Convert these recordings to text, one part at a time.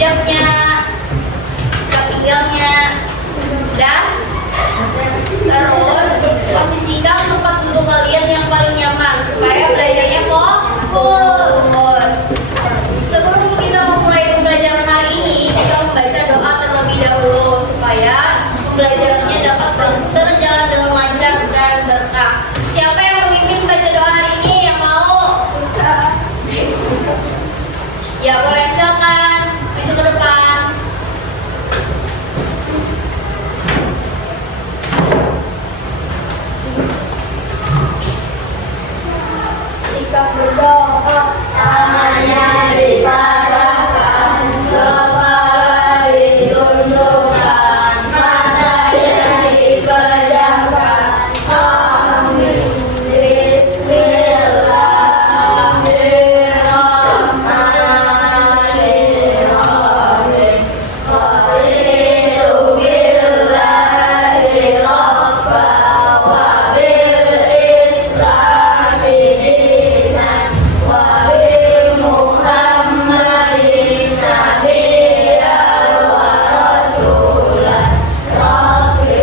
Jejaknya, ikat pinggangnya, dan terus posisikan tempat duduk kalian yang paling nyaman supaya belajarnya fokus. Sebelum kita memulai pembelajaran hari ini, kita membaca doa terlebih dahulu supaya pembelajarannya dapat berjalan dengan lancar dan berkah. Siapa yang memimpin baca doa hari ini yang mau? Ya boleh, silakan itu ke depan. Jika berdoa tangannya dipatahkan, kepala ditundukkan, matanya dipejamkan. Amin. Bismillahirrahmanirrahim. Qaditu billahi rabba wa bil islami dinan wa bil muhammadin nabiyyan wa rasulan. Rabbi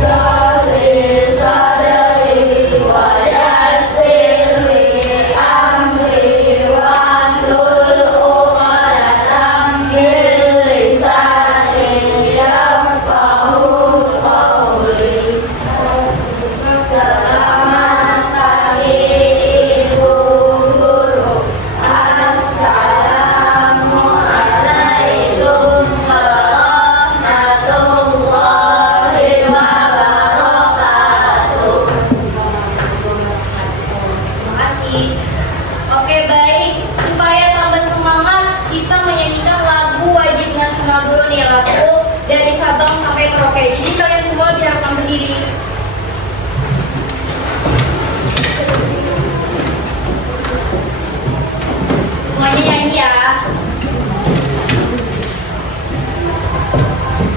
shrahli sadri wa yassir li amri wahlul 'uqdatam min lisani yafqahu qawli. Selamat pagi Ibu Guru. Assalamualaikum warahmatullahi wabarakatuh. Terima kasih. Oke, baik. Supaya tambah semangat, kita menyanyikan lagu wajib nasional dulu nih, lagu dari Sabang sampai Merauke. Jadi kalian semua diharapkan berdiri. Semuanya nyanyi ya.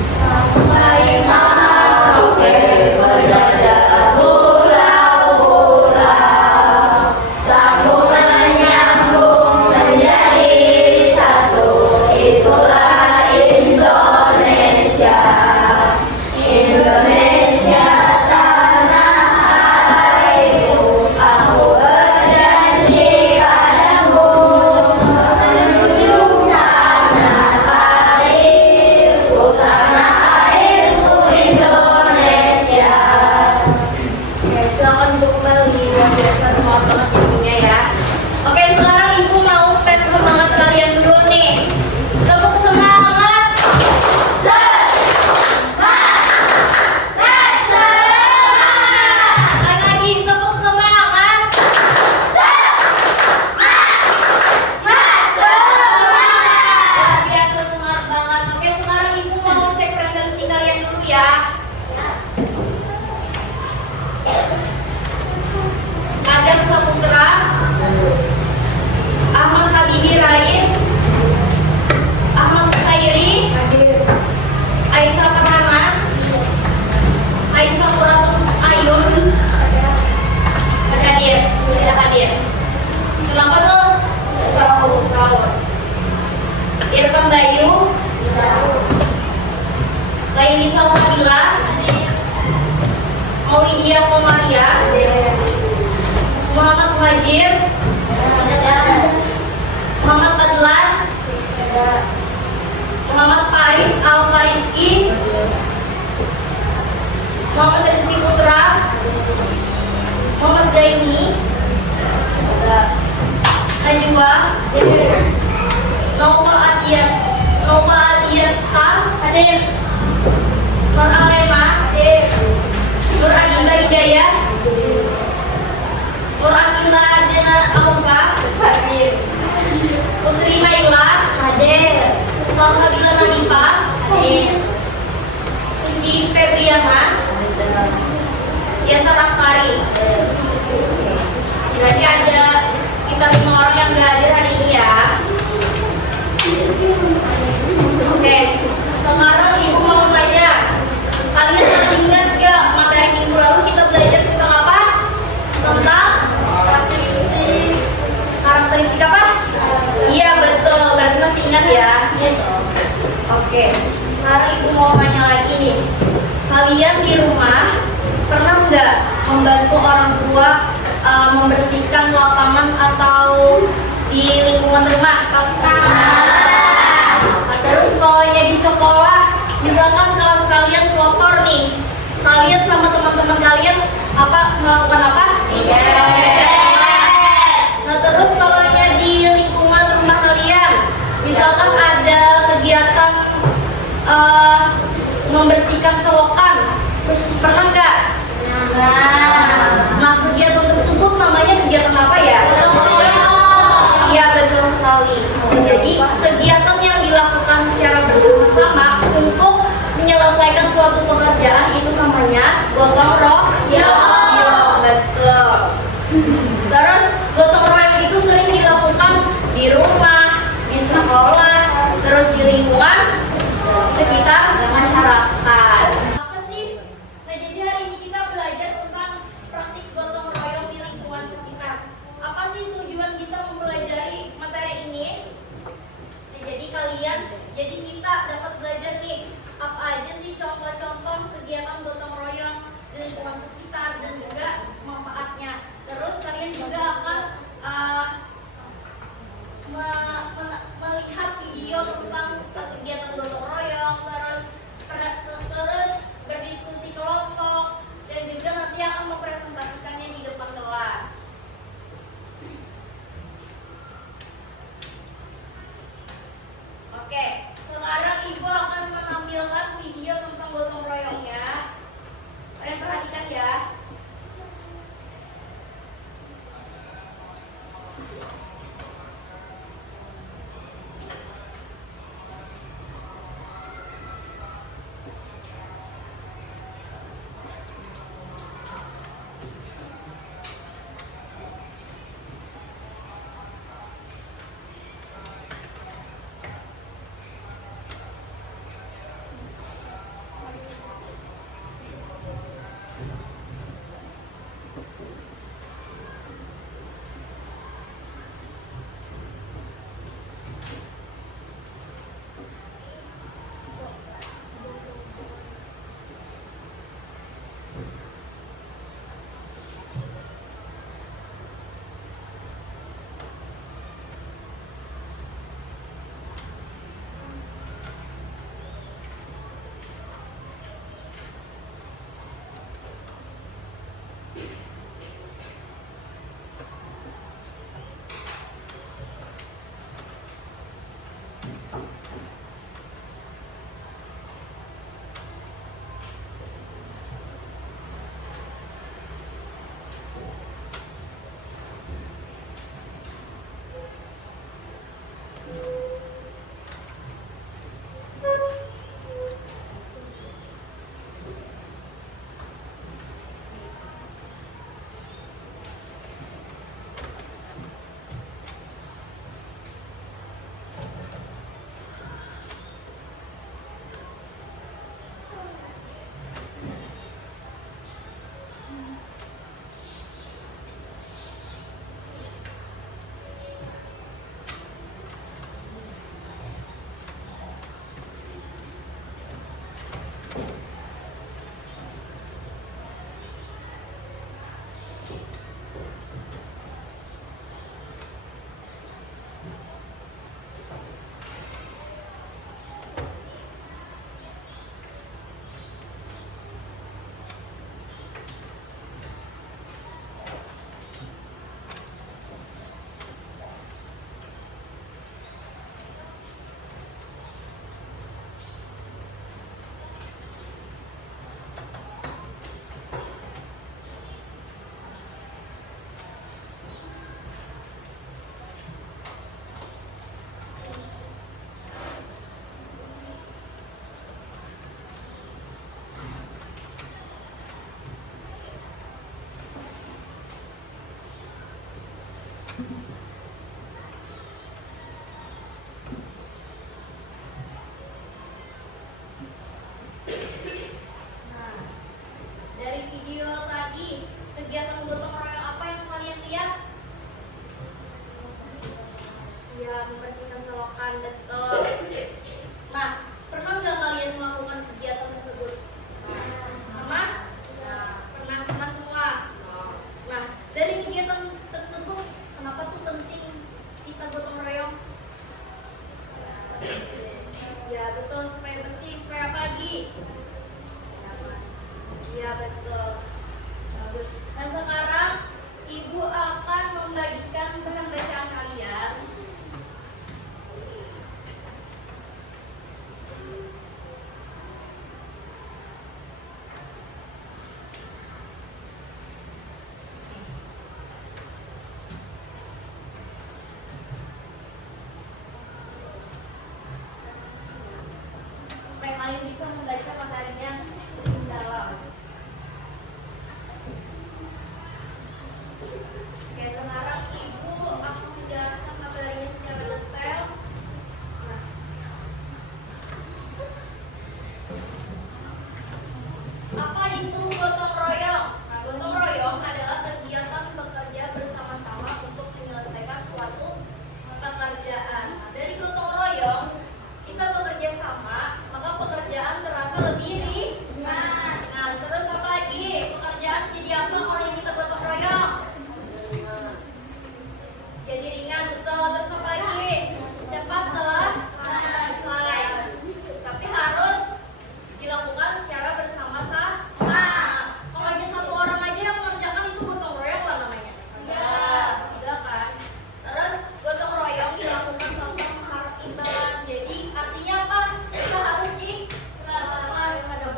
Sampai Merauke berada pulau-pulau, sambungan nyambung menjadi satu. Itulah Indonesia. Indonesia tanah airku. Aku berjanji padamu menjunjung tanah airku. Tanah airku Indonesia. Oke, silakan untuk kembali. Luar biasa, semangat banget jadinya ya. Oke, sekarang ibu mau tes semangat kalian dulu nih. Tepuk semangat. Sekali lagi, tepuk semangat. Luar biasa, semangat banget. Oke, sekarang ibu mau cek presensi kalian dulu ya. Adam Saputra, Ahmad Habibi Rais, Ahmad Khairi, Aisyah Farhana, Aisyah Muratun Ayun, hadir, tidak hadir. Kenapa tuh? Tahu. Irfan Bayu, Laini Salsabila, Maulidia Komaria, Muhammad Muhajir, Muhammad Fadlan, Muhammad Faris Al-Fariski, Muhammad Rizky Putra, Muhammad Zaini, Najwa, Nova Adiasta, Nur Alena, Nur Adiba Hidayah, Nur Akila Dena Auka, Putri Naila, Salsabila Nadifa, Suci Febriana, Yasar Akari. Berarti ada sekitar 5 orang yang gak hadir hari ini ya. Oke, sekarang ibu mau nanya, kalian masih ingat gak materi minggu lalu kita belajar tentang apa? Tentang karakteristik apa? Iya betul, berarti masih ingat ya. Oke, sekarang ibu mau nanya lagi nih. Kalian di rumah pernah nggak membantu orang tua membersihkan lapangan atau di lingkungan rumah? Nah, terus kalau di sekolah, misalkan kelas kalian kotor nih, kalian sama teman-teman kalian melakukan apa? Nah, terus kalau di lingkungan rumah kalian, misalkan ada kegiatan membersihkan selokan, pernah nggak? Nah, kegiatan tersebut namanya kegiatan apa ya? Iya, betul sekali. Jadi kegiatan yang dilakukan secara bersama-sama untuk menyelesaikan suatu pekerjaan itu namanya gotong royong. Betul. Terus gotong royong itu sering dilakukan di rumah, di sekolah, terus di lingkungan sekitar masyarakat. Apa sih? Nah, jadi hari ini kita belajar tentang praktik gotong royong di lingkungan sekitar. Apa sih tujuan kita mempelajari materi ini? Nah, jadi kita dapat belajar nih apa aja sih contoh-contoh kegiatan gotong royong di lingkungan sekitar dan juga manfaatnya. Terus kalian juga akan melihat video tentang kegiatan gotong royong, terus berdiskusi kelompok, dan juga nanti akan mempresentasikannya di depan kelas. Oke, sekarang ibu akan menampilkan video tentang gotong royongnya. Kalian perhatikan ya. membersihkan selokan, betul. Nah, pernah supaya bersih, supaya apa lagi? Iya betul. Bagus. Nah sekarang ibu akan membagikan bahan bacaan kalian. Supaya kalian bisa membaca materinya lebih dalam. Oke, sekarang ibu akan menjelaskan materinya secara detail. Nah, apa itu gotong royong? Nah, gotong royong adalah kegiatan bekerja bersama-sama untuk menyelesaikan suatu pekerjaan. Nah, dari gotong royong kita bekerja sama, maka pekerjaan terasa lebih ringan. Nah, terus apa lagi? Pekerjaan jadi apa kalau kita gotong royong? Jadi ringan, betul. Terus apa lagi? Cepat selesai. Tapi harus dilakukan secara bersama-sama. Kalau hanya satu orang aja yang mengerjakan itu gotong royong lah namanya. Enggak kan? Terus gotong royong dilakukan tanpa mengharap imbalan. Jadi artinya apa? Kita harus ikhlas pada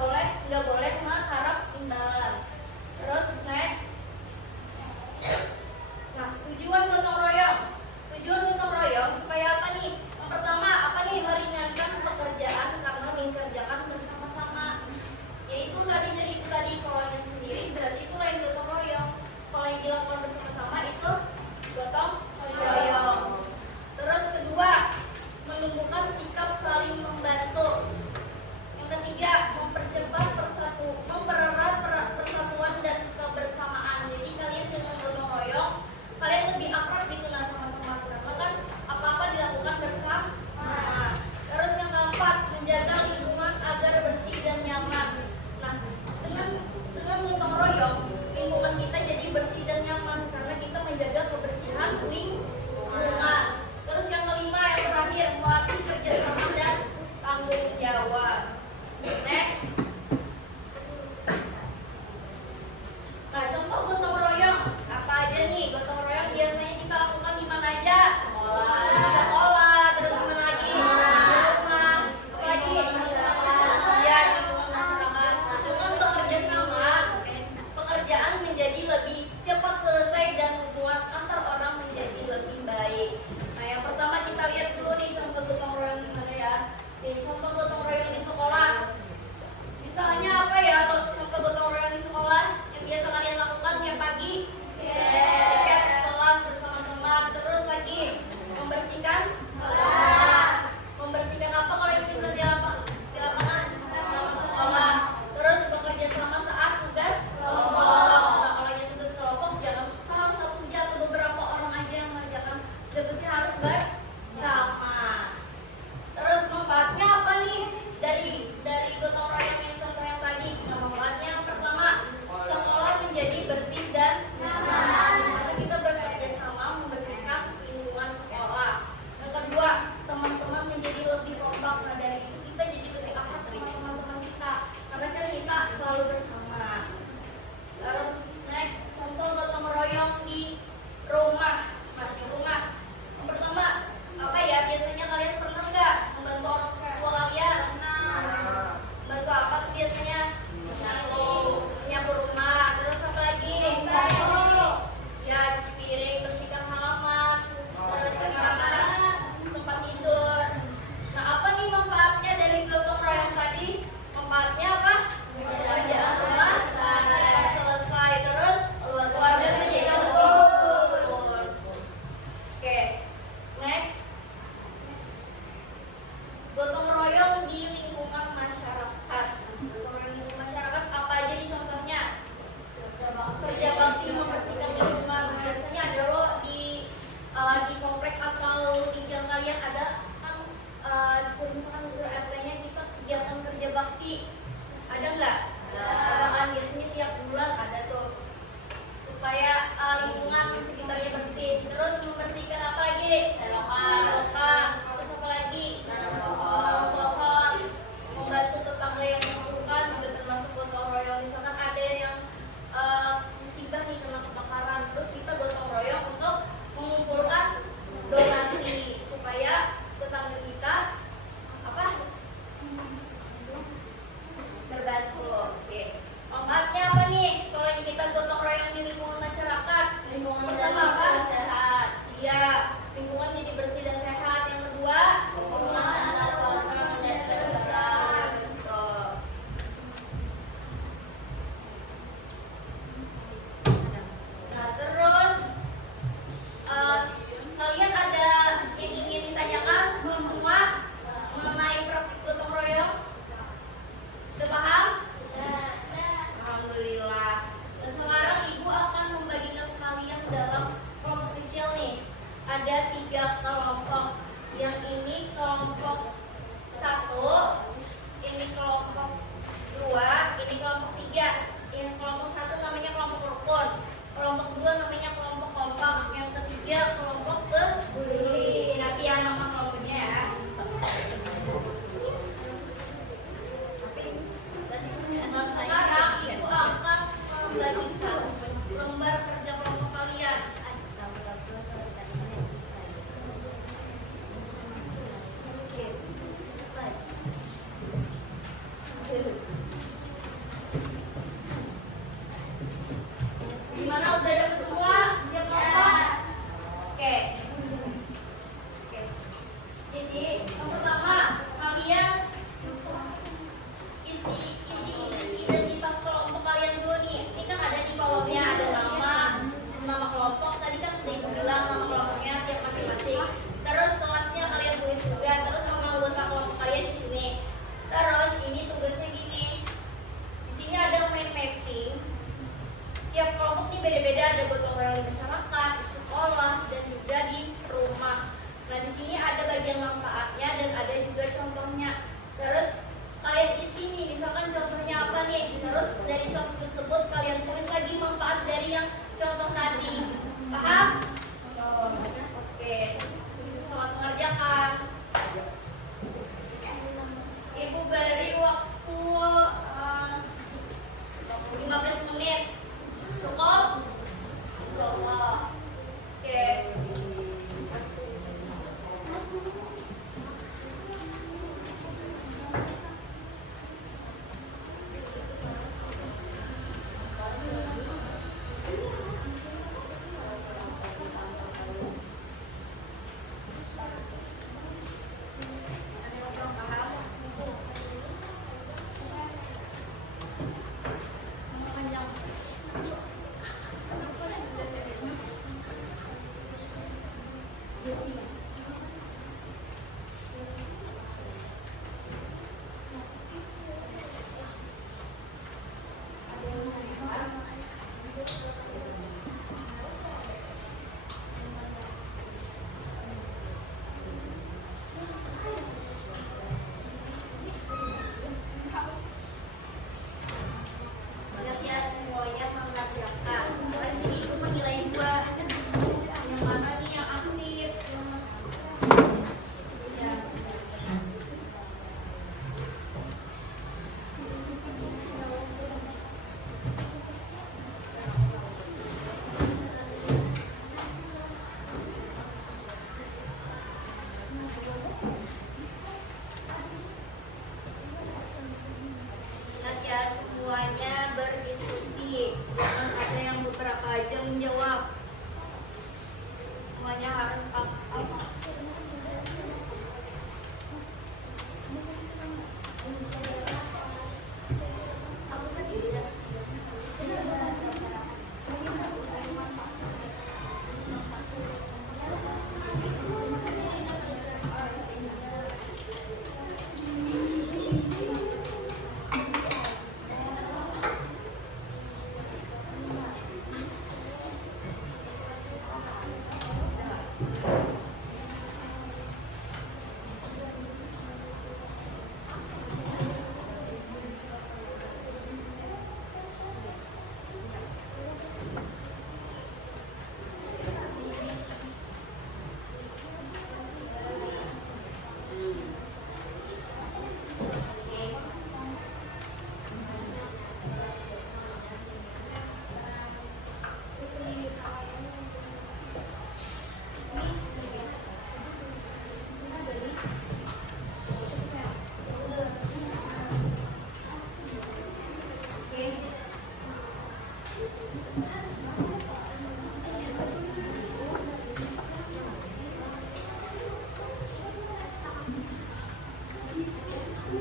Ya,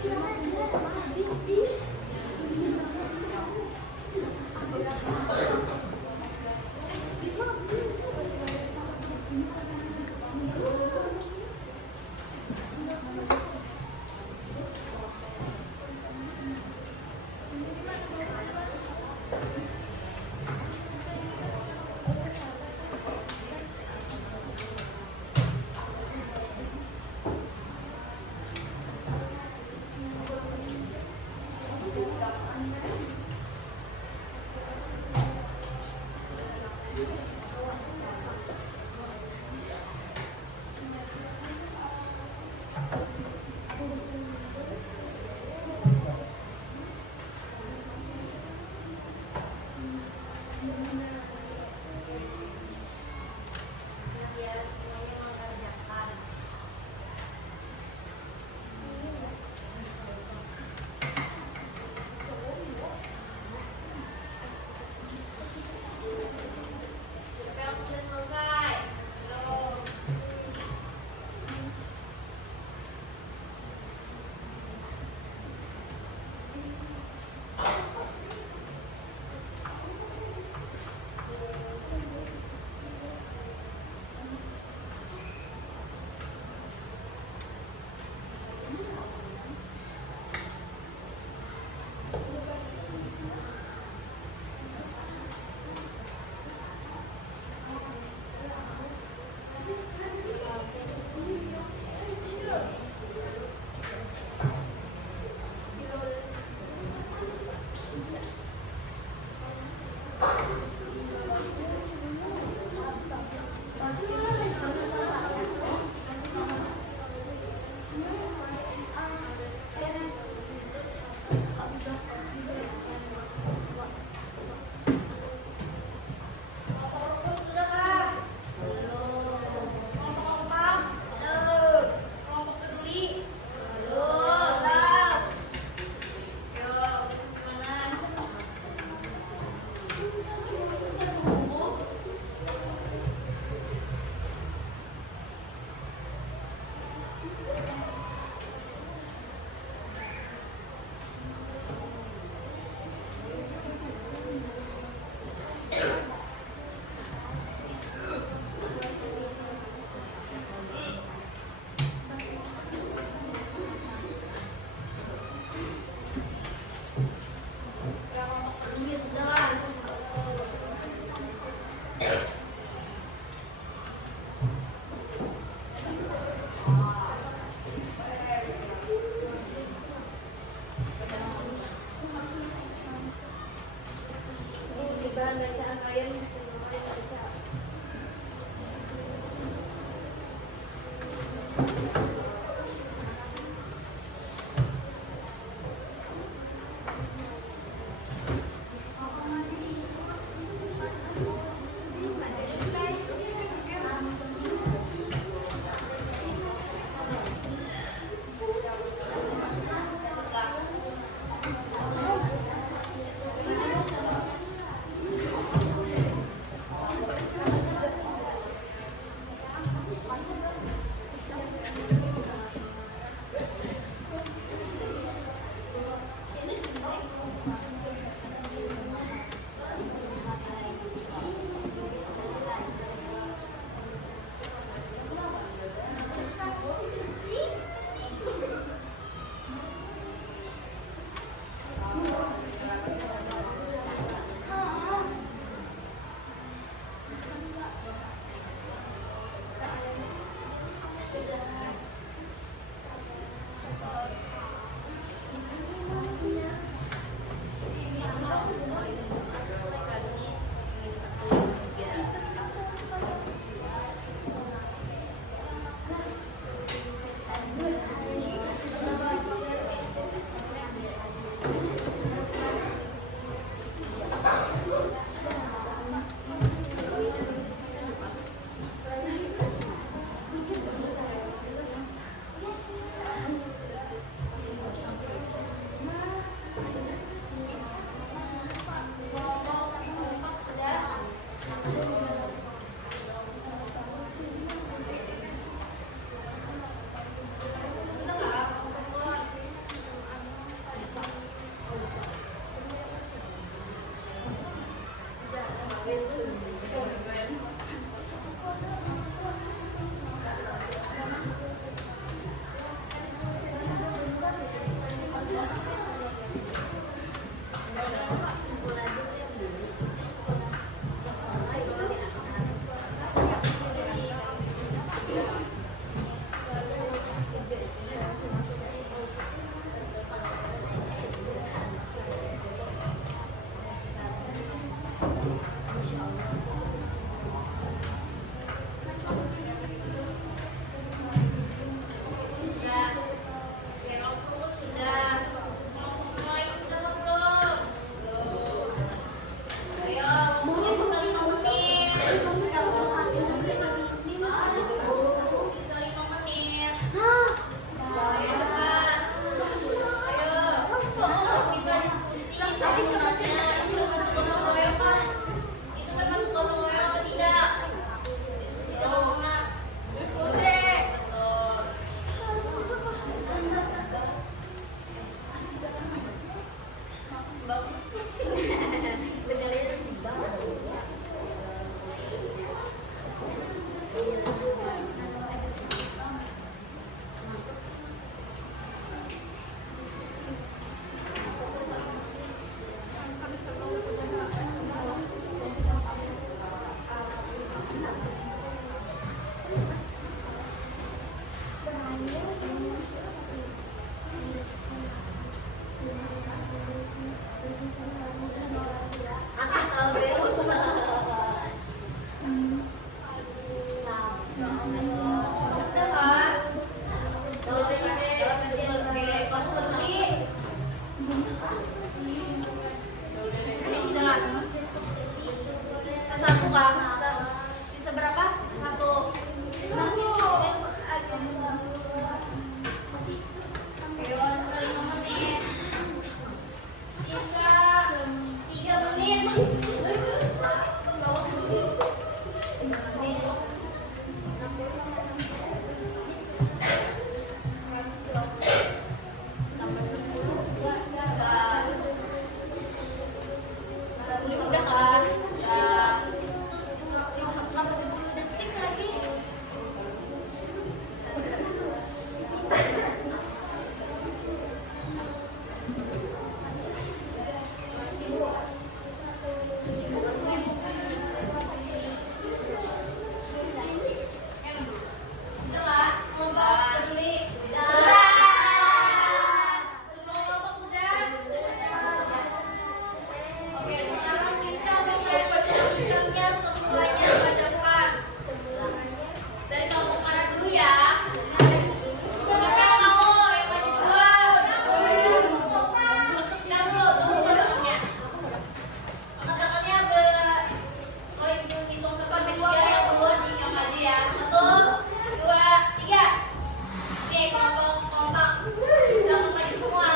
semuanya mengerjakan. Siapa yang sudah selesai? Belum. Kelompok rukun sudah kah? Belum. Kelompok kompak? Belum. Kelompok peduli? Belum. Tetap. Yuk, besok kemana? Ya, kelompok peduli sudah lah. Ini bahan bacaan kalian bisa mulai baca. satu kah? Sisa berapa? Satu. Ayo, sekali 5 menit. Sisa 3 menit. Udah kan? Udah kan? Kelompok peduli. Semua kelompok sudah? Oke, sekarang kita mempresentasikannya semuanya ke depan. Dari kelompok mana dulu ya? Siapa yang mau? Yang maju duluan. Yang dulu, tunggu tangannya. Angkat tangannya kalau hitung 1 sampai 3 yang duluan yang maju ya. 1, 2, 3. Oke, kelompok kompak. Kita maju semua.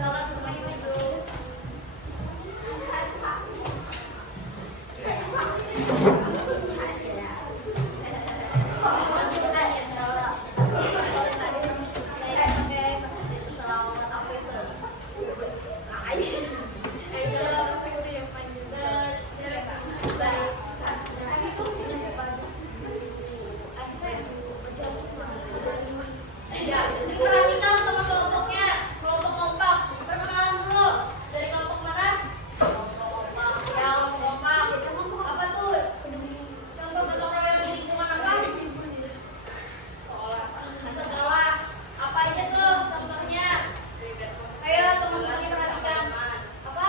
Silakan semuanya maju. Ya, perhatikan sama kelompoknya. Kelompok kompak. Perkenalan dulu. Dari kelompok mana? Kelompok kompak. Ya, kelompok kompak. Apa tuh? Contoh gotong royong di lingkungan apa? Sekolah. Apa aja tuh contohnya? Ayo teman-teman perhatikan. Apa?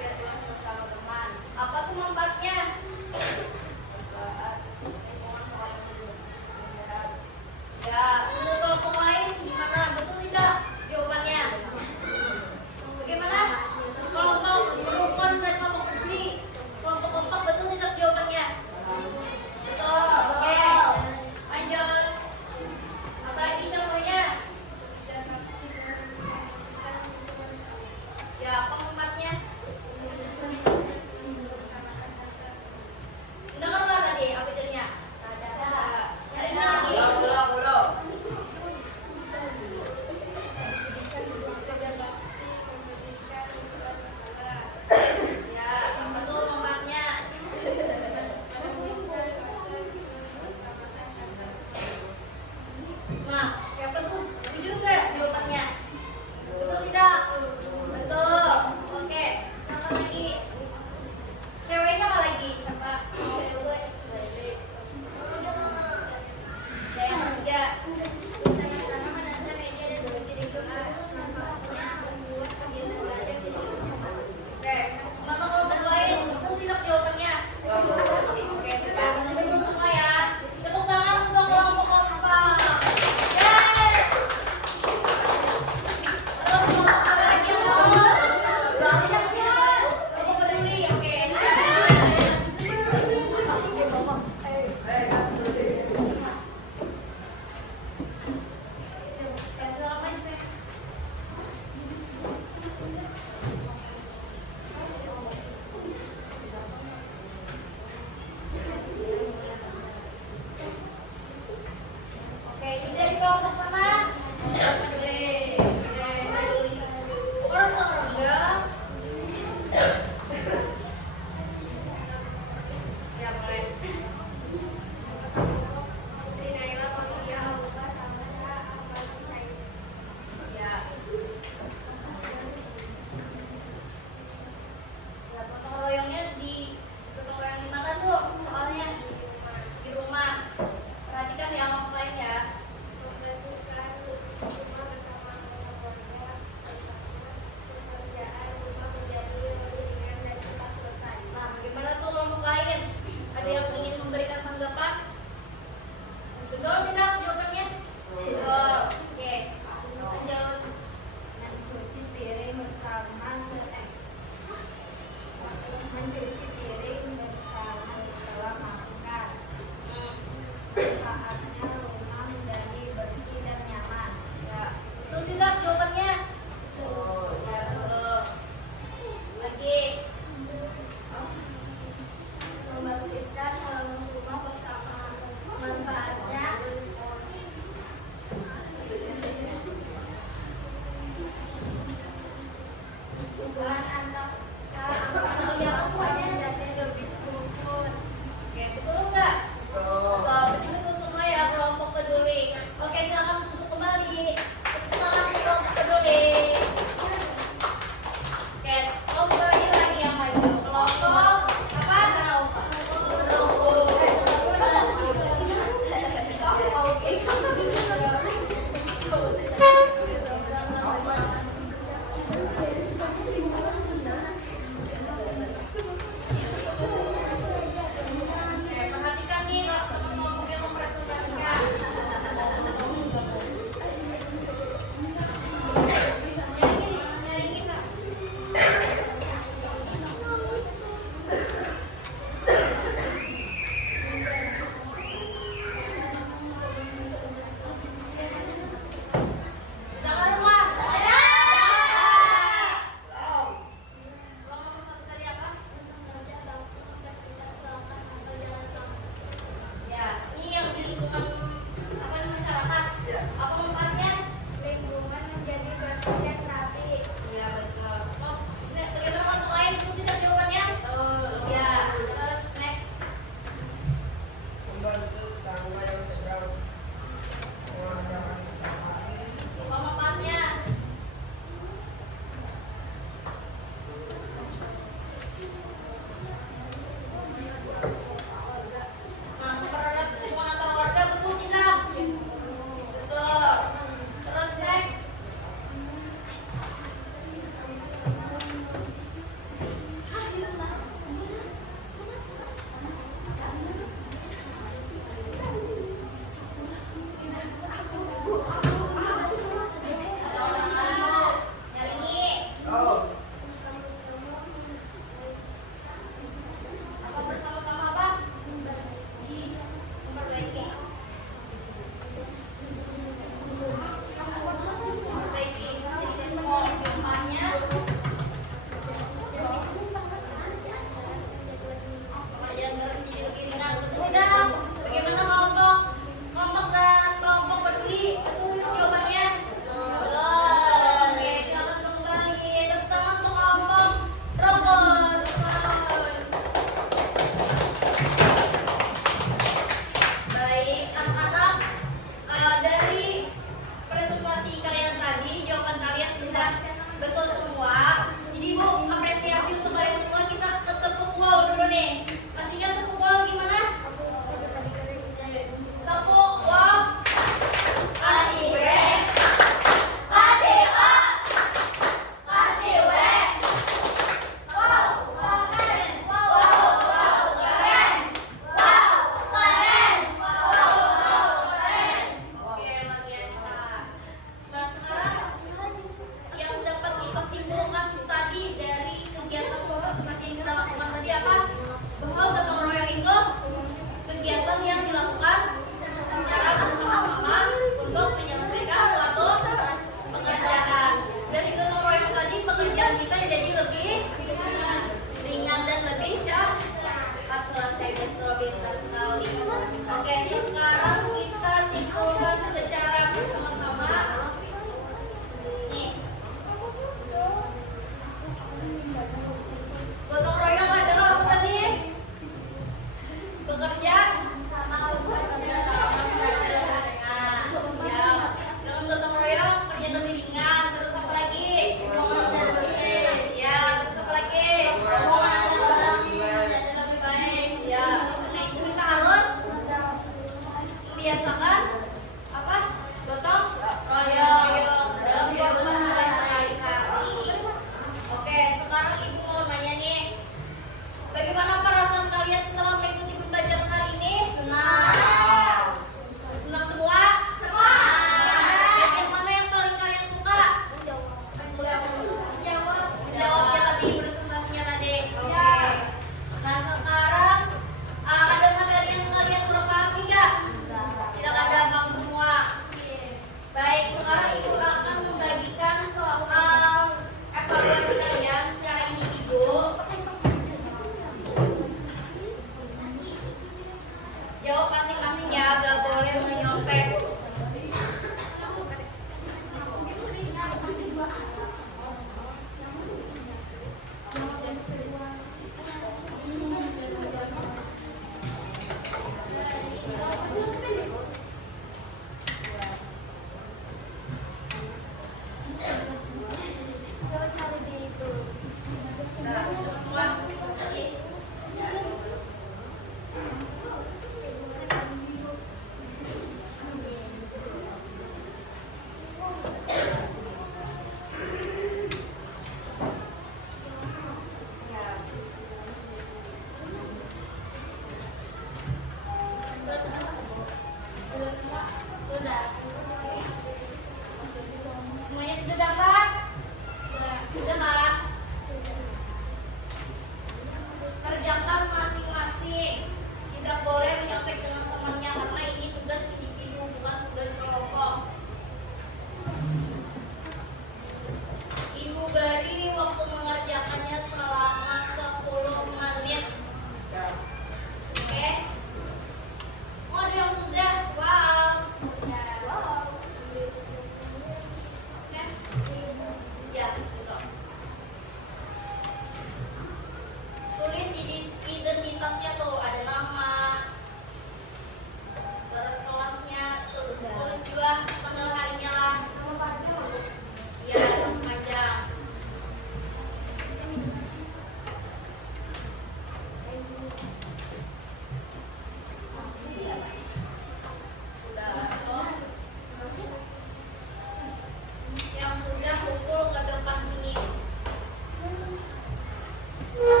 Lagi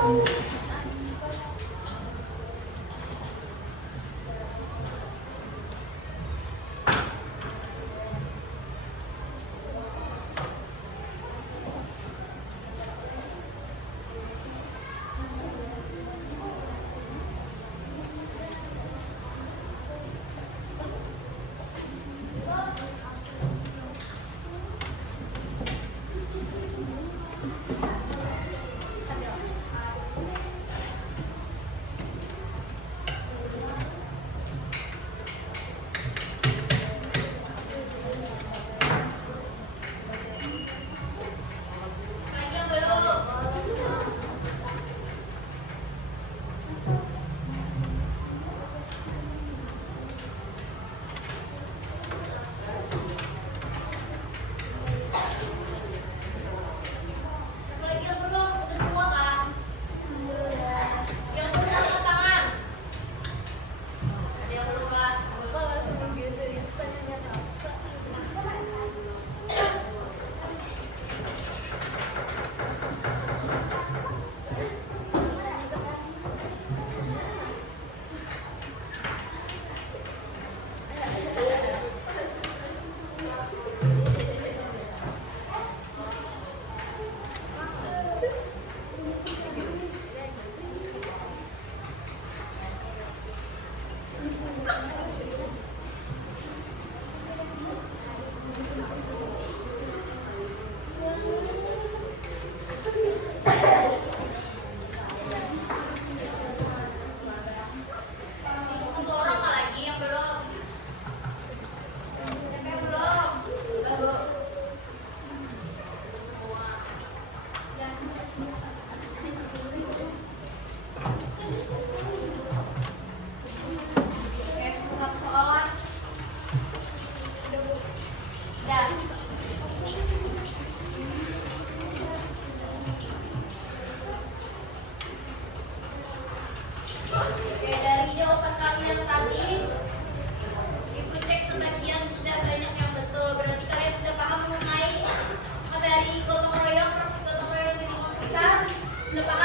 yang belum. Siapa lagi yang belum? Udah semua kan? Yang belum angkat tangan. Ada yang belum nggak? Satu orang nggak lagi yang belum? Siapa yang belum? Udah. Semua. Oke, satu soalan. Udah. Oke, dari jawaban kalian tadi, Ibu cek sebagian sudah banyak yang betul. Berarti kalian sudah paham mengenai materi gotong royong di lingkungan sekitar. Sudah paham?